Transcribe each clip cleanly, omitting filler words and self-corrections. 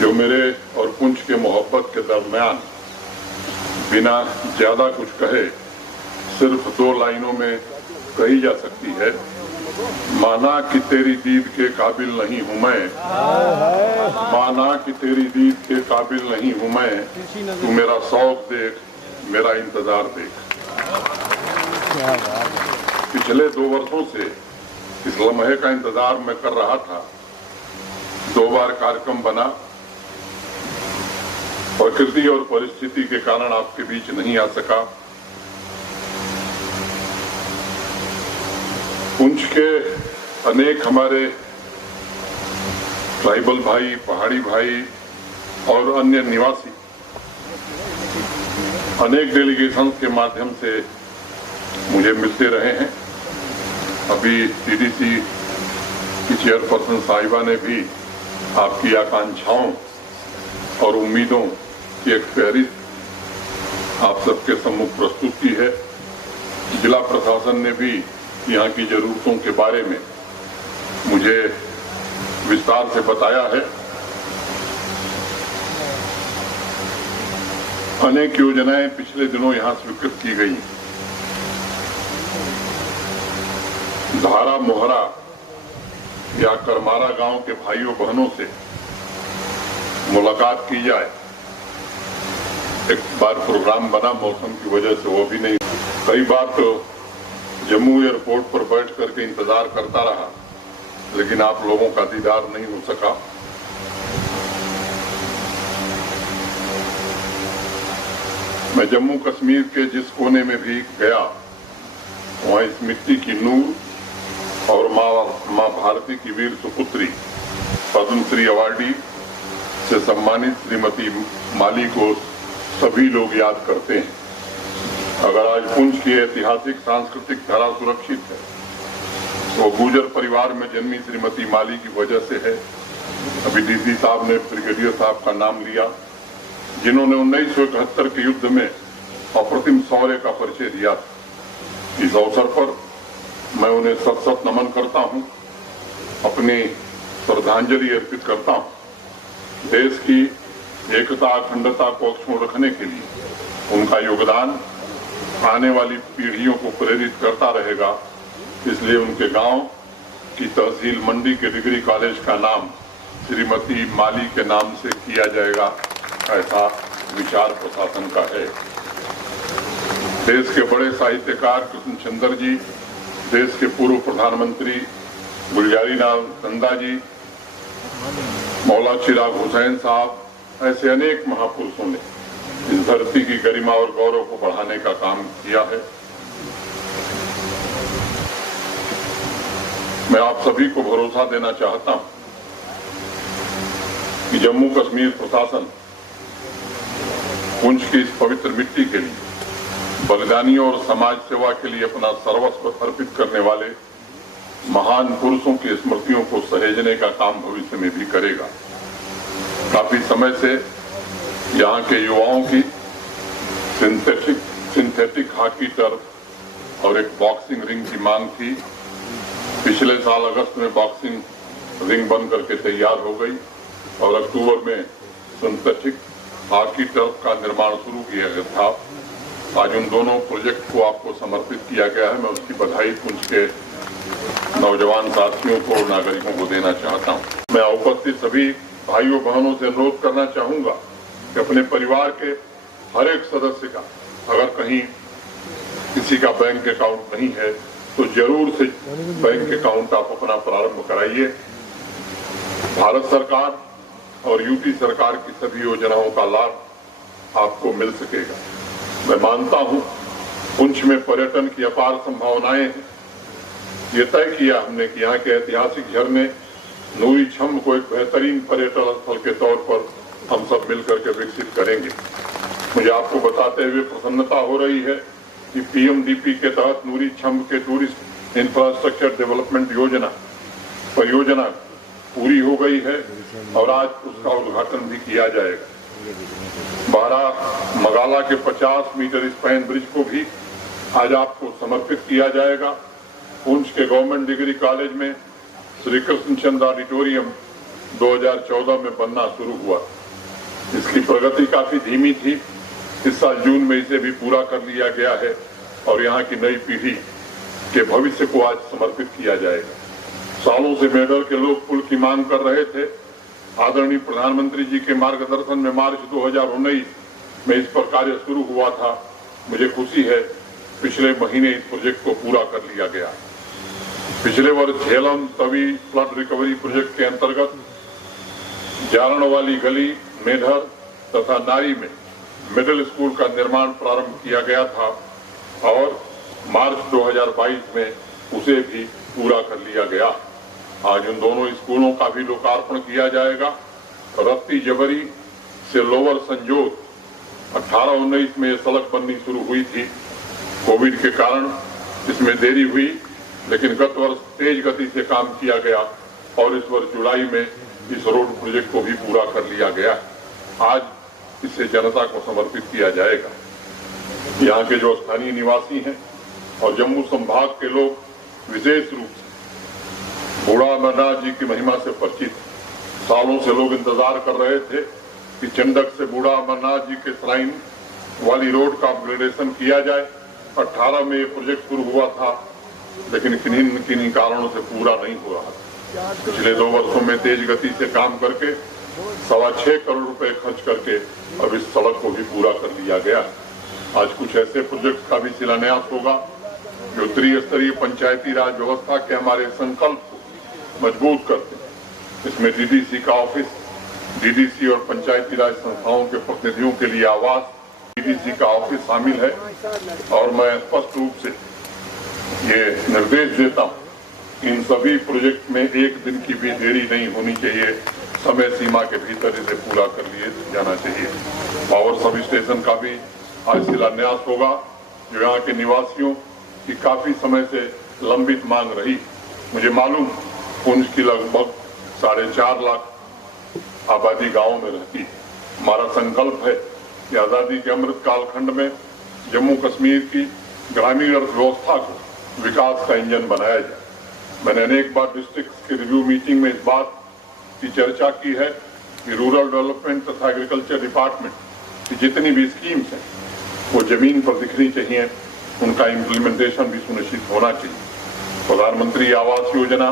जो मेरे और पुंछ के मोहब्बत के दरमियान बिना ज्यादा कुछ कहे सिर्फ 2 लाइनों में कही जा सकती है। माना कि तेरी दीद के काबिल नहीं हूँ मैं, माना कि तेरी दीद के काबिल नहीं हूँ मैं, तू मेरा शौक देख, मेरा इंतजार देख। पिछले 2 वर्षों से इस लम्हे का इंतजार मैं कर रहा था। 2 बार कार्यक्रम बना, प्रकृति और परिस्थिति के कारण आपके बीच नहीं आ सका। पुंछ के अनेक हमारे ट्राइबल भाई, पहाड़ी भाई और अन्य निवासी अनेक डेलीगेशन के माध्यम से मुझे मिलते रहे हैं। अभी टीडीसी की चेयरपर्सन साहिबा ने भी आपकी आकांक्षाओं और उम्मीदों की एक फहरिस्त आप सबके सम्मुख प्रस्तुत की है। जिला प्रशासन ने भी यहाँ की जरूरतों के बारे में मुझे विस्तार से बताया है। अनेक योजनाएं पिछले दिनों यहाँ स्वीकृत की गई। धारा मोहरा या करमारा गांव के भाइयों बहनों से मुलाकात की जाए। एक बार प्रोग्राम बना, मौसम की वजह से वो भी नहीं। कई बार तो जम्मू एयरपोर्ट पर बैठ करके इंतजार करता रहा, लेकिन आप लोगों का दीदार नहीं हो सका। मैं जम्मू कश्मीर के जिस कोने में भी गया, वहां इस मिट्टी की नूर और माँ भारती की वीर सुपुत्री पद्मश्री अवार्डी से सम्मानित श्रीमती माली को सभी लोग याद करते हैं। अगर आज पुंछ की ऐतिहासिक सांस्कृतिक धरा सुरक्षित है, तो गुर्जर परिवार में जन्मी श्रीमती माली की वजह से है। अभी डीसी साहब ने ब्रिगेडियर साहब का नाम लिया, जिन्होंने 1971 के युद्ध में अप्रतिम शौर्य का परिचय दिया। इस अवसर पर मैं उन्हें सत सत नमन करता हूं, अपनी श्रद्धांजलि अर्पित करता हूं। देश की एकता अखंडता को अक्षुण्ण रखने के लिए उनका योगदान आने वाली पीढ़ियों को प्रेरित करता रहेगा। इसलिए उनके गांव की तहसील मंडी के डिग्री कॉलेज का नाम श्रीमती माली के नाम से किया जाएगा, ऐसा विचार प्रशासन का है। देश के बड़े साहित्यकार कृष्णचंद्र जी, देश के पूर्व प्रधानमंत्री गुलजारीलाल नंदा जी, मौला चिराग हुसैन साहब, ऐसे अनेक महापुरुषों ने इस धरती की गरिमा और गौरव को बढ़ाने का काम किया है। मैं आप सभी को भरोसा देना चाहता हूं कि जम्मू कश्मीर प्रशासन पुंछ की इस पवित्र मिट्टी के लिए, बलिदानियों और समाज सेवा के लिए अपना सर्वस्व अर्पित करने वाले महान पुरुषों की स्मृतियों को सहेजने का काम भविष्य में भी करेगा। काफी समय से यहाँ के युवाओं की सिंथेटिक हॉकी टर्फ और एक बॉक्सिंग रिंग की मांग थी। पिछले साल अगस्त में बॉक्सिंग रिंग बन करके तैयार हो गई और अक्टूबर में सिंथेटिक हॉकी टर्फ का निर्माण शुरू किया गया था। आज उन दोनों प्रोजेक्ट को आपको समर्पित किया गया है। मैं उसकी बधाई पुंछ के नौजवान साथियों को और नागरिकों को देना चाहता हूं। मैं उपस्थित सभी भाइयों बहनों से अनुरोध करना चाहूंगा कि अपने परिवार के हर एक सदस्य का, अगर कहीं किसी का बैंक अकाउंट नहीं है, तो जरूर से बैंक अकाउंट आप अपना प्रारंभ कराइए। भारत सरकार और यूपी सरकार की सभी योजनाओं का लाभ आपको मिल सकेगा। मैं मानता हूं पुंछ में पर्यटन की अपार संभावनाएं हैं। ये तय किया हमने कि यहाँ के ऐतिहासिक झरने नूरी छम को एक बेहतरीन पर्यटन स्थल के तौर पर हम सब मिलकर के विकसित करेंगे। मुझे आपको बताते हुए प्रसन्नता हो रही है कि पीएमडीपी के तहत नूरी छम के टूरिस्ट इंफ्रास्ट्रक्चर डेवलपमेंट परियोजना पूरी हो गई है और आज उसका उद्घाटन भी किया जाएगा। बारह मगाला के 50 मीटर स्पैन ब्रिज को भी आज आपको समर्पित किया जाएगा। पुंछ के गवर्नमेंट डिग्री कॉलेज में श्री कृष्णचंद्र ऑडिटोरियम 2014 में बनना शुरू हुआ। इसकी प्रगति काफी धीमी थी। इस साल जून में इसे भी पूरा कर लिया गया है और यहाँ की नई पीढ़ी के भविष्य को आज समर्पित किया जाएगा। सालों से मेडर के लोग पुल की मांग कर रहे थे। आदरणीय प्रधानमंत्री जी के मार्गदर्शन में मार्च 2019 में इस पर कार्य शुरू हुआ था। मुझे खुशी है पिछले महीने इस प्रोजेक्ट को पूरा कर लिया गया। पिछले वर्ष Jhelum Tawi flood recovery project के अंतर्गत जारण वाली गली, मेढर तथा नारी में मिडिल स्कूल का निर्माण प्रारंभ किया गया था और मार्च 2022 में उसे भी पूरा कर लिया गया। आज उन दोनों स्कूलों का भी लोकार्पण किया जाएगा। रत्ती जबरी से लोअर संजोत 18-19 में यह सड़क बननी शुरू हुई थी। कोविड के कारण इसमें देरी हुई, लेकिन गत वर्ष तेज गति से काम किया गया और इस वर्ष जुलाई में इस रोड प्रोजेक्ट को भी पूरा कर लिया गया। आज इसे जनता को समर्पित किया जाएगा। यहाँ के जो स्थानीय निवासी हैं और जम्मू संभाग के लोग विशेष रूप से बूढ़ा अमरनाथ जी की महिमा से परिचित। सालों से लोग इंतजार कर रहे थे कि चंडक से बूढ़ा अमरनाथ जी के श्राइन वाली रोड का अपग्रेडेशन किया जाए। 18 में ये प्रोजेक्ट शुरू हुआ था, लेकिन किन्हीं कारणों से पूरा नहीं हो रहा था। पिछले 2 वर्षों में तेज गति से काम करके 6.25 करोड़ रुपए खर्च करके अब इस सड़क को भी पूरा कर लिया गया। आज कुछ ऐसे प्रोजेक्ट का भी शिलान्यास होगा जो त्रिस्तरीय पंचायती राज व्यवस्था के हमारे संकल्प को मजबूत करते हैं। इसमें डीडीसी का ऑफिस, डीडीसी और पंचायती राज संस्थाओं के प्रतिनिधियों के लिए आवास, डीडीसी का ऑफिस शामिल है और मैं स्पष्ट रूप से ये निर्देश देता हूँ, इन सभी प्रोजेक्ट में एक दिन की भी देरी नहीं होनी चाहिए। समय सीमा के भीतर इसे पूरा कर लिए जाना चाहिए। पावर सब स्टेशन का भी आज शिलान्यास होगा, जो यहाँ के निवासियों की काफी समय से लंबित मांग रही। मुझे मालूम पुंछ की लगभग 4.5 लाख आबादी गाँव में रहती है। हमारा संकल्प है कि आजादी के अमृत कालखंड में जम्मू कश्मीर की ग्रामीण अर्थव्यवस्था को विकास का इंजन बनाया जाए। मैंने अनेक बार डिस्ट्रिक्ट की रिव्यू मीटिंग में इस बात की चर्चा की है कि रूरल डेवलपमेंट तथा एग्रीकल्चर डिपार्टमेंट की जितनी भी स्कीम्स हैं वो जमीन पर दिखनी चाहिए, उनका इम्प्लीमेंटेशन भी सुनिश्चित होना चाहिए। प्रधानमंत्री आवास योजना,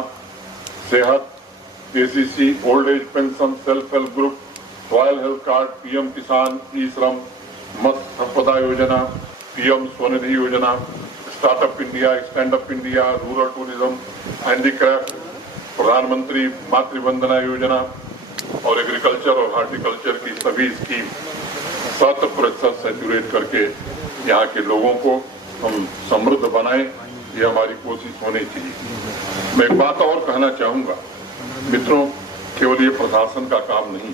सेहत, KCC, old age pension, self help group, royal health card, PM किसान, ई श्रम, मत्स्य संपदा योजना, पीएम स्वनिधि योजना, startup India, stand up India, rural tourism, handicraft, प्रधानमंत्री मातृवंदना योजना और एग्रीकल्चर और हार्टिकल्चर की सभी स्कीम 100% सैचुरेट करके यहाँ के लोगों को हम समृद्ध बनाएं, ये हमारी कोशिश होनी चाहिए। मैं एक बात और कहना चाहूँगा मित्रों, केवल ये प्रशासन का काम नहीं,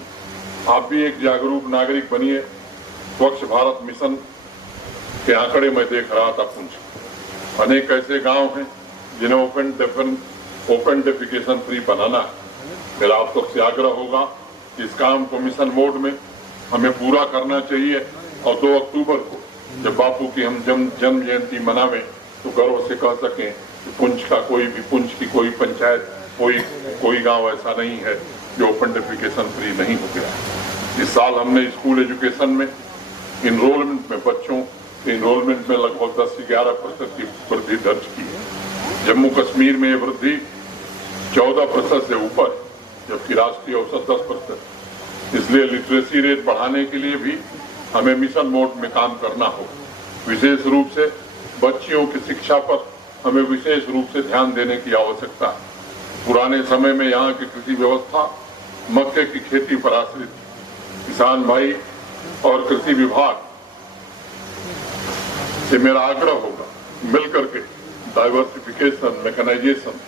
आप भी एक जागरूक नागरिक बनिए। स्वच्छ भारत मिशन के आंकड़े मैं देख रहा था पुंछ। अनेक ऐसे गांव हैं जिन्हें ओपन डेफिकेशन फ्री बनाना है। मेरा आप सबसे आग्रह होगा कि इस काम को मिशन मोड में हमें पूरा करना चाहिए और 2 अक्टूबर को जब बापू की हम जन्म जयंती मनावें तो गर्व से कह सकें कि पुंछ की कोई पंचायत, कोई गांव ऐसा नहीं है जो ओपन डेफिकेशन फ्री नहीं हो गया। इस साल हमने स्कूल एजुकेशन में इनरोलमेंट में बच्चों के इनरोलमेंट में लगभग 10 से 11% की वृद्धि दर्ज की है। जम्मू कश्मीर में ये वृद्धि 14% से ऊपर, जबकि राष्ट्रीय औसत 10%। इसलिए लिटरेसी रेट बढ़ाने के लिए भी हमें मिशन मोड में काम करना होगा। विशेष रूप से बच्चियों की शिक्षा पर हमें विशेष रूप से ध्यान देने की आवश्यकता है। पुराने समय में यहाँ की कृषि व्यवस्था मक्के की खेती पर आश्रित। किसान भाई और कृषि विभाग से मेरा आग्रह होगा मिलकर के डाइवर्सिफिकेशन, मैकेनाइजेशन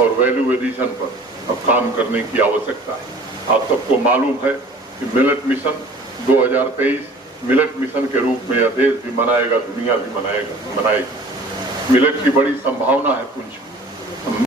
और वैल्यू एडिशन पर अब काम करने की आवश्यकता है। आप सबको मालूम है कि मिलेट मिशन 2023 मिलेट मिशन के रूप में यह देश भी मनाएगा, दुनिया भी मनाएगी। मिलेट की बड़ी संभावना है पुंछ में।